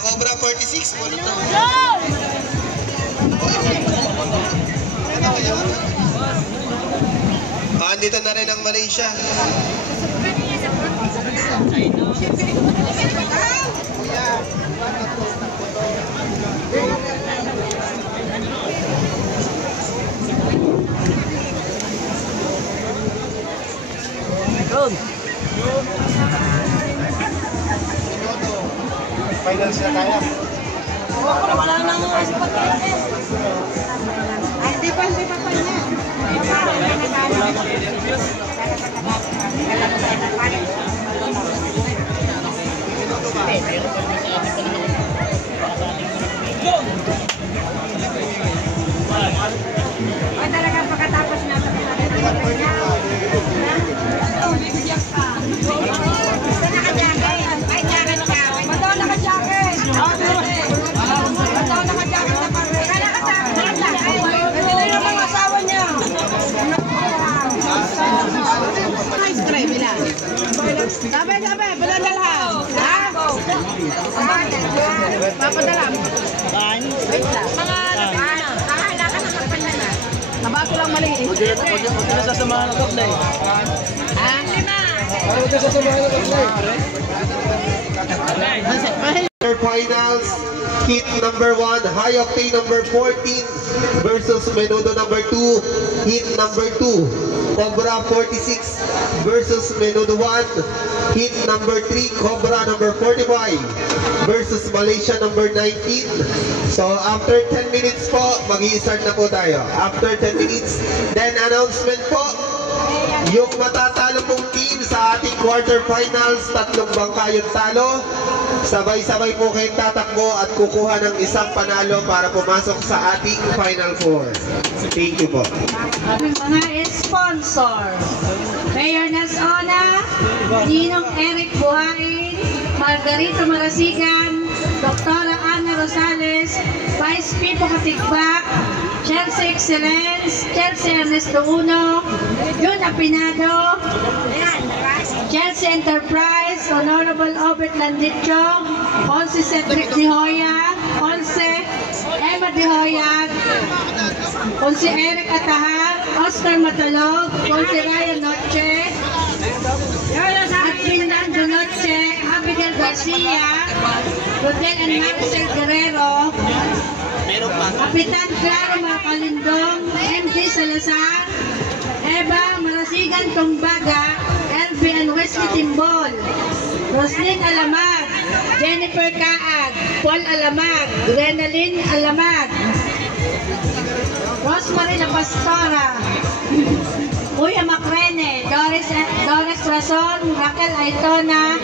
Cobra 46. Andito na rin ang Malaysia. Final sila kaya. Wala nang ay, di pa niya. Ay, talagang pagkatapos na Sabi, padadala. Ha? Papadala. Wait lang. Kahala ka na magpadala. Nabato lang mali. Huwag na sasamahan ng kaplay. Ha? Huwag na sasamahan ng kaplay. Finals, heat number 1, high octane number 14 versus Menudo number 2, heat number 2, Cobra 46 versus Menudo 1, heat number 3, Cobra number 45 versus Malaysia number 19. So after 10 minutes po, mag-i-start na po tayo. After 10 minutes, then announcement po, yung matatalo pong team sa ating quarterfinals, 3 bangka yung talo. Sabay-sabay po kayong tatakbo at kukuha ng isang panalo para pumasok sa ating Final Four. Thank you po. Aming mga sponsor, Mayor Nasona, Ninong Eric Buhain, Margarita Marasigan, Dr. Ana Rosales, Vice Pipo Katigbak, Chelsea Excellence, Chelsea Ernesto Uno, Jun Apinado, Chelsea Enterprise, Honorable Obet Landicho, Ponce Cedric De Hoya, Ponce Emma De Hoya, Ponce Eric Atahar, Oscar Matalog, Ponce Ryan Noche, at Fernando Noche, Abigail Garcia, Rodel and Marcel Guerrero, Kapitan Claro Macalindong, MD Salazar, Eva Marasigan Tumbaga, LB and Wesley Timbol, Roslyn Alamag, Jennifer Kaag, Paul Alamag, Renalyn Alamag, Rosemary La Pastora, Kuya Macrene, Doris Rason, Raquel Aitona,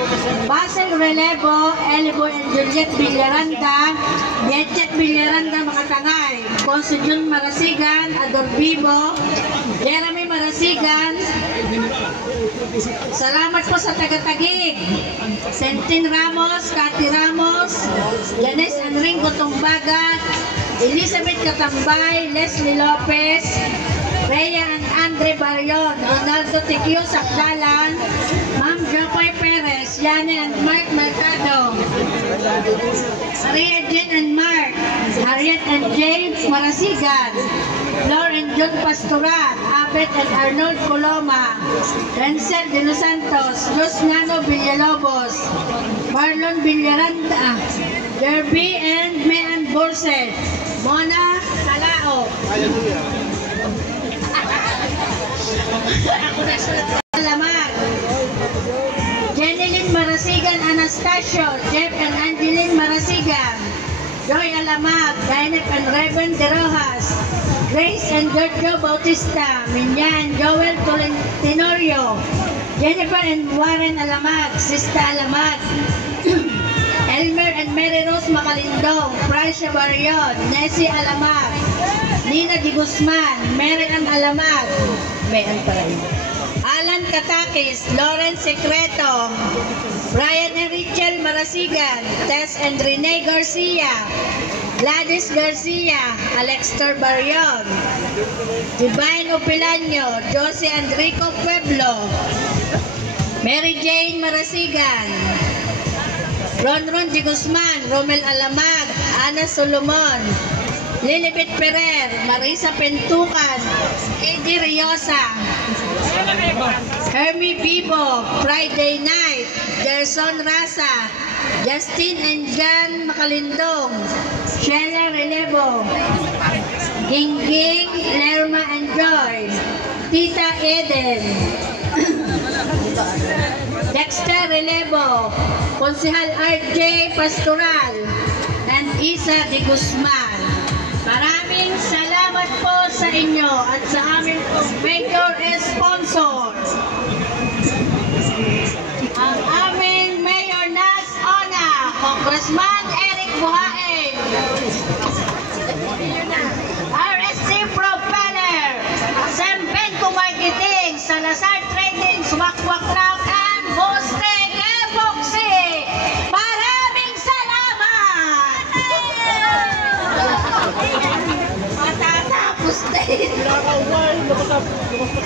Basel Relevo, Elibo and Juliet Villaranda, Yetchet Villaranda Makatangay, Ponce Jun Marasigan, Ador Vivo, Jeremy Marasigan. Salamat po sa taga-tagig. Sentin Ramos, Cathy Ramos, Janice Enrico Tumbaga, Elizabeth Katambay, Leslie Lopez, Rhea and Andre Barion, Ronaldo Tikio Sakdalan, Ma'am Jopoy Perez, Yanni and Mark Mercado, Maria Jean and Mark, Harriet and James Marasigan, Flor and John Pastorat, Abet and Arnold Coloma, Renzel de los Santos, Luz Nano Villalobos, Marlon Villaranda, Derby and Mayan Borset, Mona Calao. Alamag, Jenilyn Marasigan Anastasio, Jeff and Angeline Marasigan, Joy Alamag, Dainep and Reven De Rojas, Grace and Giorgio Bautista, Minya and Joel Tenorio, Jennifer and Warren Alamag, Sista Alamag, Elmer and Mary Rose Macalindong, Francia Barrion, Nessie Alamag, Nina Di Guzman, Mary Ann Alamag, Alan Katakis, Lawrence Secreto, Brian and Richel Marasigan, Tess and Rene Garcia, Gladys Garcia, Alexter Barrion, Divine Opilanyo, Jose Enrico Pueblo, Mary Jane Marasigan, Ronron de Guzman, Romel Alamag, Ana Solomon, Lilibet Ferrer, Marisa Pentukan, Eddie Riosa, Hermie Bibo, Friday Night, Gerson Rasa, Justin and Jan Makalindong, Sheila Relevo, Gingging, Lerma and Joy, Tita Eden, Dexter Relevo, Konsehal RJ Pastoral, and Isa de Guzman. Maraming salamat po sa inyo at sa aming major sponsor. Ang aming Mayor Nas Ona, Congressman Eric Buhain, RSC Propeller, Sempenco Marketing, Salazar Trading, Swakwak Club, and Bosteg Epoxy. Maraming salamat! Matatapos din!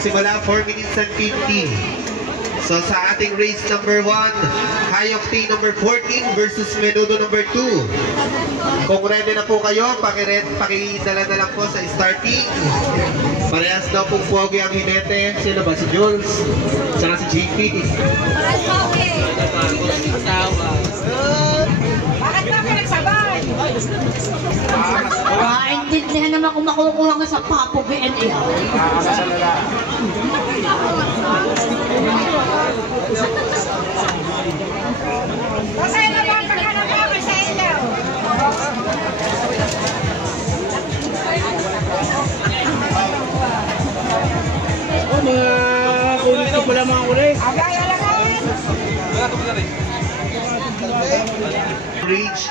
Simula 4 minutes and 50. So sa ating race number 1, High Octane number 14 versus Menudo number 2. Kung ready na po kayo, pakidala na lang po sa starting. Parehas daw pong pogi ang hinete. Sino ba? Si Jules? Saka si JP. Parang pogi! Bakit ba ka nagsabay? Intindihan naman kung makukuha nga sa Papo BNA. Kasi naman paghanap kami sa inyo. Mga kulit ko pala mga kulay. Reach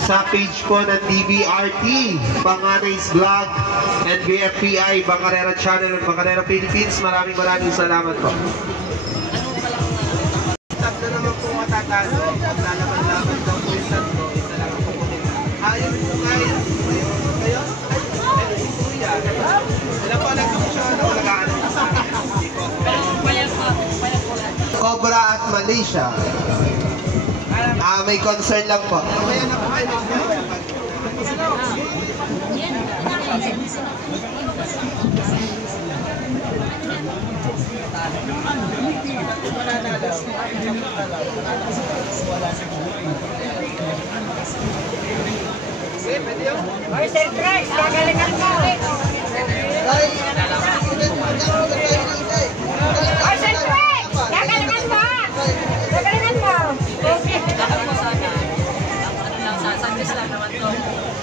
sa page po ng DBRT, Panganay's Vlog, and GFPI, Bacarera Channel at Bacarera Philippines. Maraming salamat po. Tap na naman po matatalo. Lalaban-laban daw po yung tatlo. Isa lang ang pupunin. Ayaw po kayo. Kayo? Ay, si Kuya. Wala pa nag-siya na walagaan. Cobra at Malaysia. May concern lang po. Kaya na po kayo. Marcel Price, gagalingan mo! Marcel Price, gagalingan mo! Gagalingan mo! Dapat po sana, ano lang, sa Sundays lang naman to,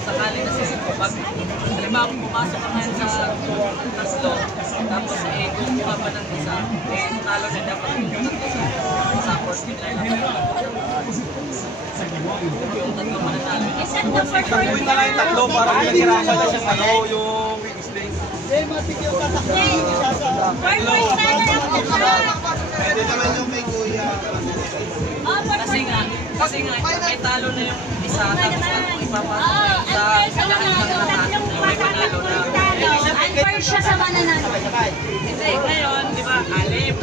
sakali kasi pag halimbawa kung pumasok ka ngayon sa tatlo, tapos kung buka pa ng isa, talo na dapat yung tatlo sa first week lang naman. Yung tatlo manatalo. Takuin na lang yung tatlo para pinagirasan na siya sa'yo yung weekly. Pwede naman yung may Kuya. Kasi nga, may talo na yung isa, tapos kung ipapasok na yung isa, kailangan lang may panalo na. Unfair siya sa mananalo. Hindi, ngayon, di ba, alim.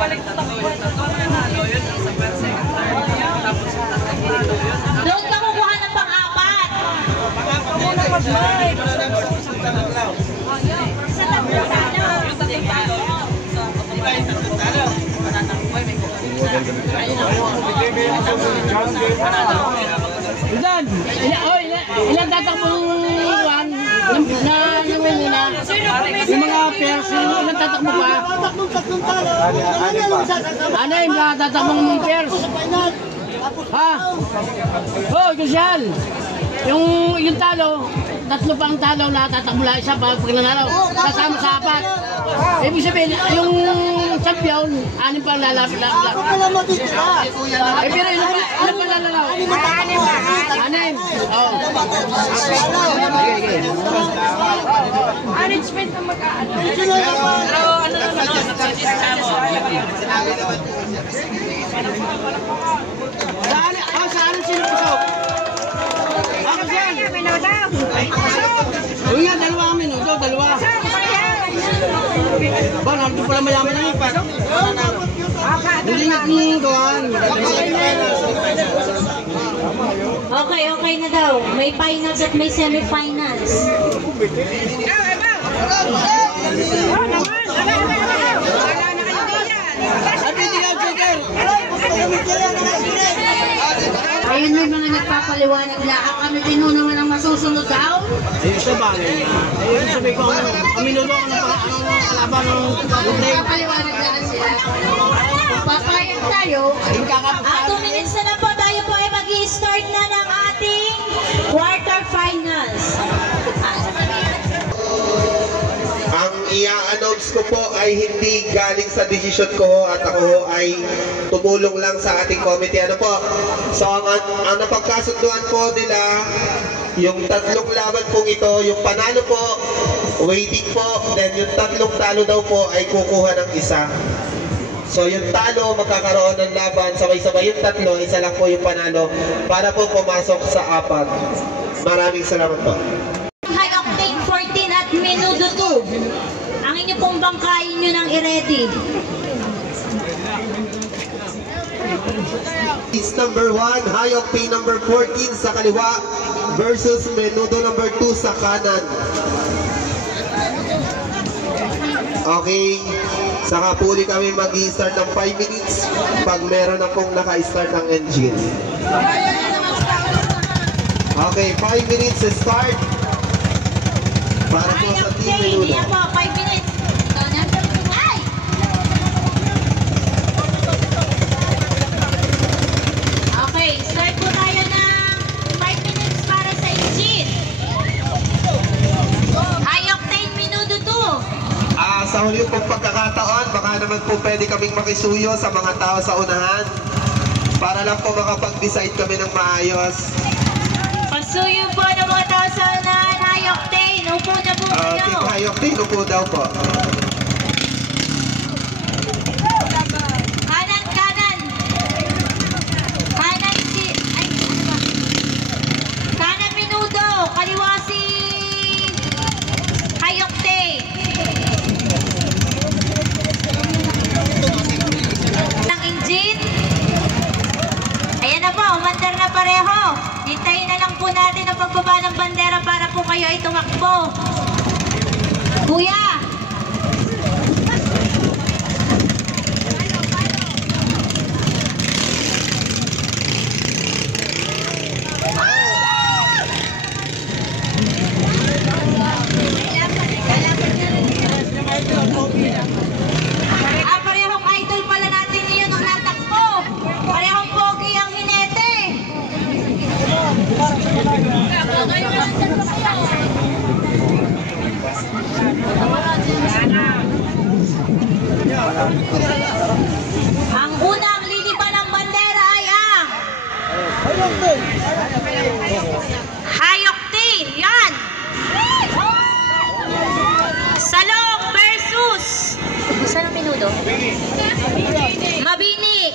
Balik tatlo, yung tatlo mananalo, yun ang sa first, second, third. Tapos yung tatlo manalo, yun ang Doon ka kukuha ng pang-apat. Isa lang po talo. yung tatlo talo. Di ba yung tatlo talo? Matatakboy, may Ilan? Ilan tatakbong one na nangunguna? Yung mga pairs, ilan tatakbo pa? Ano yung mga tatakbong pairs? Ha? Oh, Kusyal! Yung talo, tatlo pang talo na tatakbo lang isa pag nanalo. Kasama sa apat. Ibig sabihin, yung champion, anim pang lalapit-lapit. Pero ilan pang lalalaw? Anim. Oo. Arrangement na mag-aano. Pero ano naman, Sinabi naman po. Saan sino pasok? Ako siyan. Uy nga, dalawa kami, no? Dalawa. Ba, nandun pala mayaman na ipa. Hindi nagagawan. Okay, okay na daw. May finals at may semifinals. Ayun may mga nagpapaliwanag na kami din naman ang masusunod daw. Ayun sa bagay. Ayun sabi ko, aminulo ako ng kalaban ng problema. Nagpapaliwanag na sila. Kung papayag tayo, 2 minutes na lang po tayo po ay mag-i-start na ng ating quarterfinals. Ang i-announce ko po ay hindi galing sa desisyon ko at ako ay tumulong lang sa ating committee. Ano po? So ang napagkasunduan po nila, yung tatlong laban pong ito, yung panalo po, waiting po, then yung tatlong talo daw po ay kukuha ng isa. So yung talo, magkakaroon ng laban, sabay-sabay yung tatlo, isa lang po yung panalo para po pumasok sa apat. Maraming salamat po. High Octane 14 at Menudo 2. Ang inyo pong bangkain nyo nang i-ready. It's number 1, High Octane number 14 sa kaliwa versus Menudo number 2 sa kanan. Okay, saka po ulit kami mag-i-start ng 5 minutes pag meron na pong naka-start ang engine. Okay, 5 minutes start para po High sa Team Octane, Menudo. yan po, 5 minutes. Ay! Okay, start po tayo ng 5 minutes para sa engine. High Octane Menudo 2. Sa huli pong pagkakataon, baka naman po pwede kaming makisuyo sa mga tao sa unahan para lang po makapag-decide kami ng maayos. Pasuyo po ng mga tao sa unahan, High Octane. Upo na po kayo. Team High Octane, upo daw po. Kanan, kanan. Kanan si... Ay, ano ba? Kanan Menudo. Kaliwa si... High Octane. Ang engine. Ayan na po, umandar na pareho. Hintayin na lang po natin ang pagbaba ng bandera para po kayo ay tumakbo. Kuya! Parehong idol pala natin ngayon ang natakbo. Parehong pogi ang hinete. Ang unang lilipan ng bandera ay ang High Octane. Yan. Salong versus saan ang Menudo? Mabini.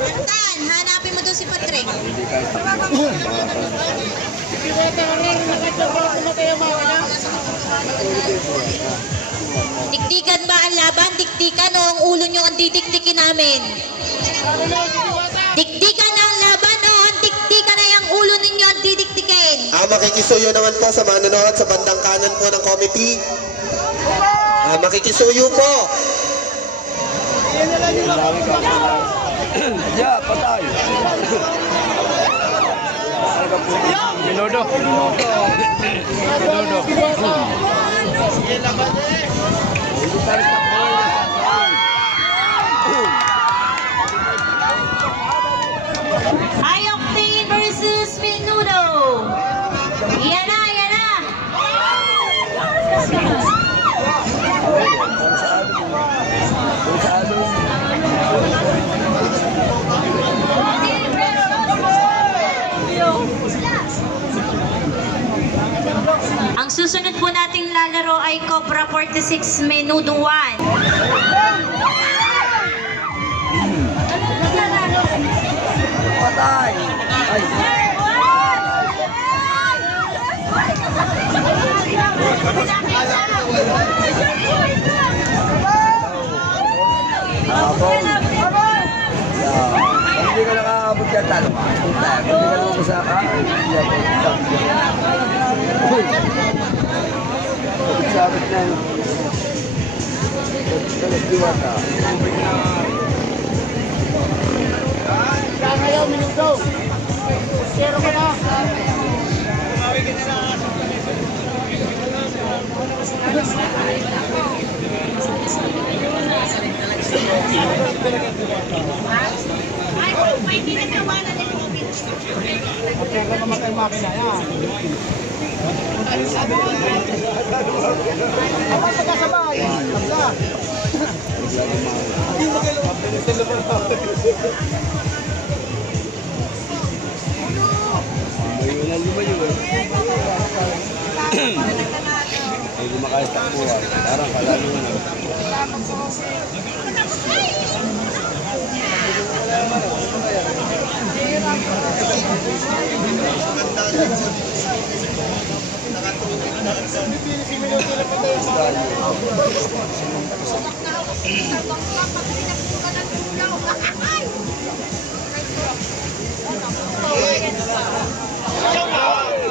Tantan, hanapin mo doon si Patrick. Dikdikan ba ang laban? Dikdikan o ang ulo nyo ang didikdikin namin? Dikdikan na ang laban o ang dikdikan na yung ulo ninyo ang didikdikin? Makikisuyo naman po sa manonood sa bandang kanan po ng committee. Makikisuyo po. Ya, patay. Menudo. Menudo. High Octane versus Menudo. Yan na, yan na. Ang susunod po nating lalaro ay Cobra 46 Menudo 1. Patay! Ay! Hindi ka nakakabot yan, talo ka. Hindi ka naman sa sabit na yun. Diwata. Ngayon, minuto. Zero ka na. Ay, may ginagawa na ni Robin. Huwag ka naman kayo makina yan. Ako pagkasabay. Tabla. Hindi mo kayo ay gumakayos takbuhan. Parang kalalo na.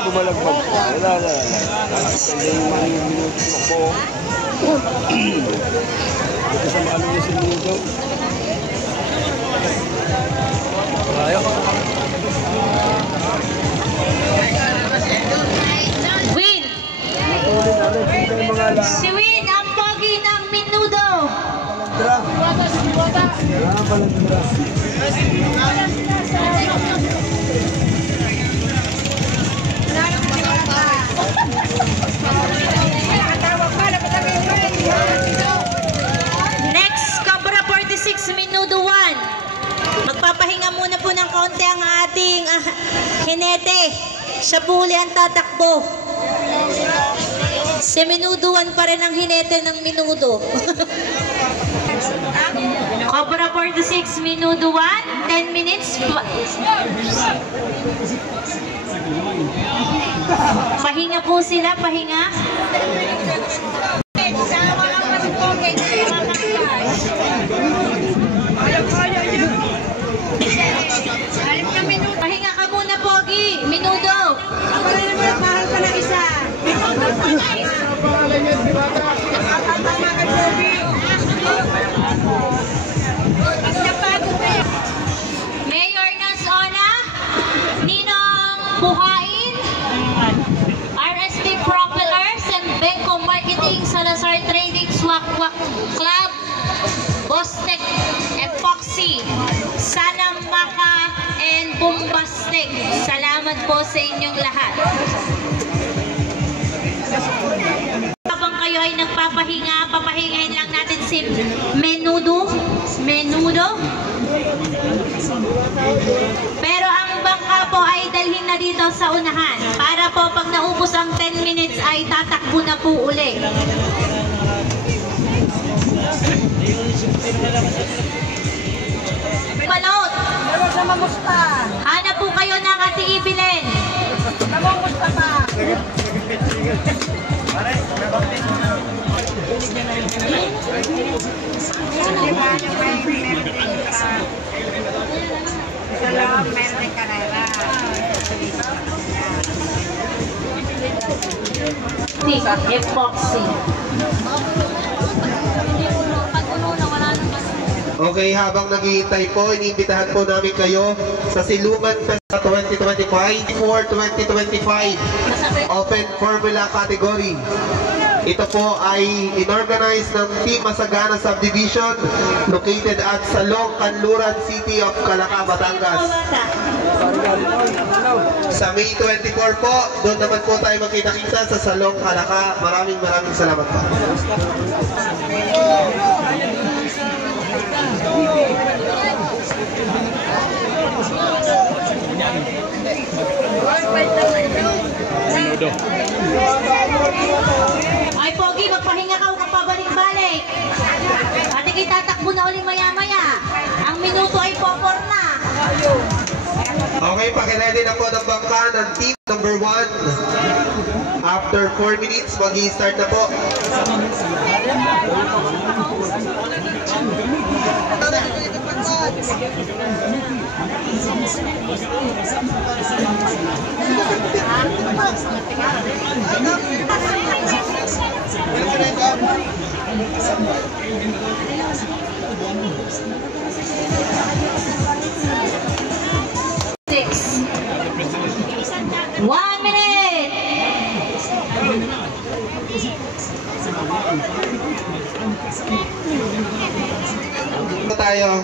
Bumalagpag po. Wala. Hindi yung minuto po. Ito sa mga alumni sa minuto. Ayaw. Win! Si Win ang pogi ng Menudo. Next, Cobra 46 Menudo 1. Magpapahinga muna po ng kaunti ang ating hinete. Siya po uli ang tatakbo. Si Menudo 1 pa rin ang hinete ng Menudo. Cobra 46 Menudo 1, 10 minutes. Pahinga po sila, pahinga. Pahinga ka muna, Pogi. Menudo. Mahal ka ng isa. Mayor Nasona, Ninong Buhain, RST Propellers and Benco Marketing, Salazar Trading, Swak Club, Bostek, Epoxy, Sana Maka, and Bombastic. Salamat po sa inyong lahat. Habang kayo ay nagpapahinga, papahingahin lang natin si Menudo. Pero ang bangka po ay dalhin na dito sa unahan para po pag naubos ang 10 minutes ay tatakbo na po uli. Balot! Hanap po kayo ng Ate Evelyn. Epoxy. Okay, habang naghihintay po, iniimbitahan po namin kayo sa Silungan Festa 2025 for 2025 Open Formula Category. Ito po ay inorganize ng Team Masagana Subdivision located at Salong, Canluran City of Calaca, Batangas. Sa May 24 po, doon naman po tayo magkita-kita sa Salong, Calaca. Maraming salamat po. Menudo. Okay, pakiready na po ng bangka ng team number 1. After 4 minutes, mag-i-start na po. Six. 1 minute. Tayo.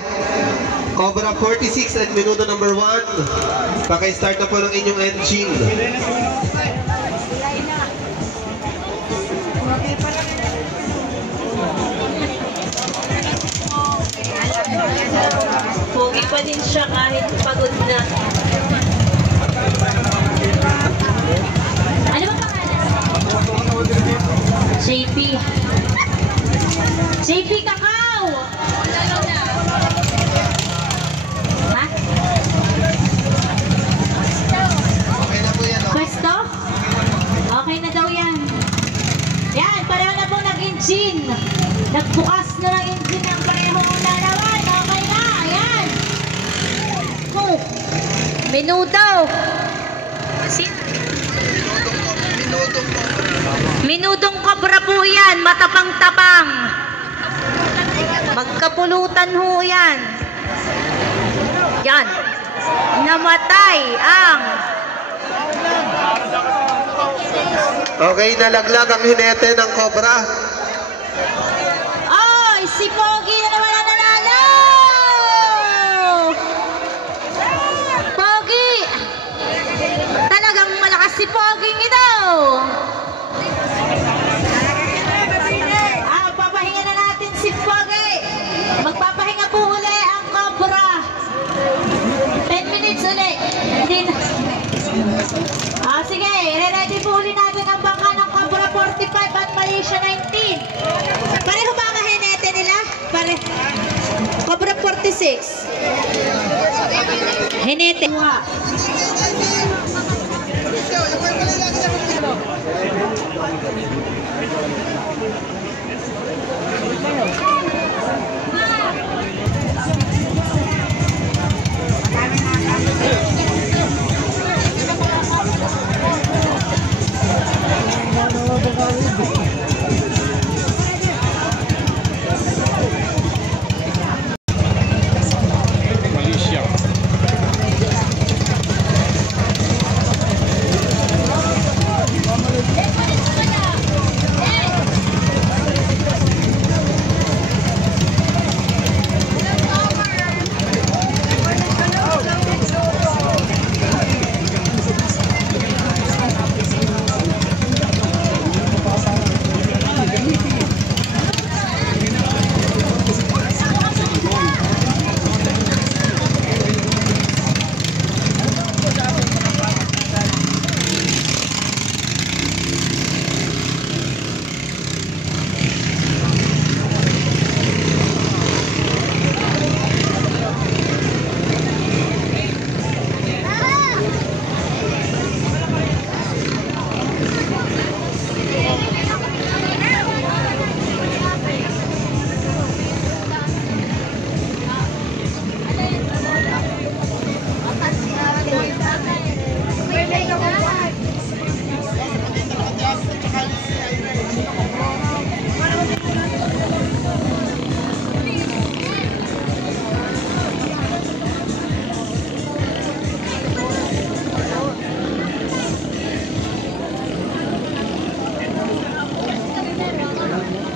Cobra 46 at minuto number 1. Paki-start na po ng inyong engine. Pogi pa din siya kahit pagod na. Ano ba pangalan? JP. JP Kakao! Ha? Okay na po yan. Pwesto? Okay na daw yan. Yan, pareho na po nag-engine. Nagbukas na ng engine ng parehong larawan. Okay na, ayan. Oh, minuto. Minutong Cobra po yan, matapang-tapang. Magkapulutan ho yan. Yan. Namatay ang... Okay, nalaglag ang hinete ng Cobra. Ay, si Pogi na naman ang nanalo! Pogi! Talagang malakas si Pogi ito! Papahinga na natin si Pogi! Magpapahinga po uli ang Cobra! 10 minutes uli! Hindi na... sige, re-ready po uli natin ang bangka ng Cobra 45 at Malaysia 19. Pareho ba ang hinete nila? Cobra 46. Hinete.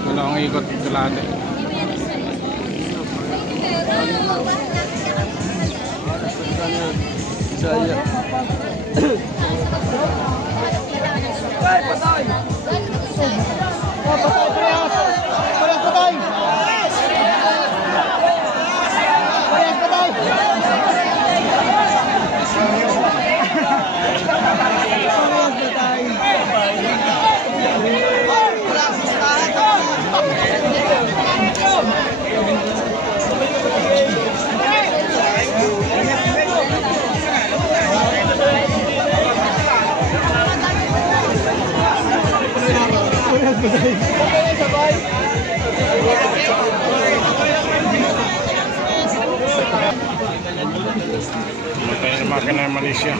Dalawang ikot kalahati. Saya. Patay! Patay! Patay! Patay! makina ng Malaysia.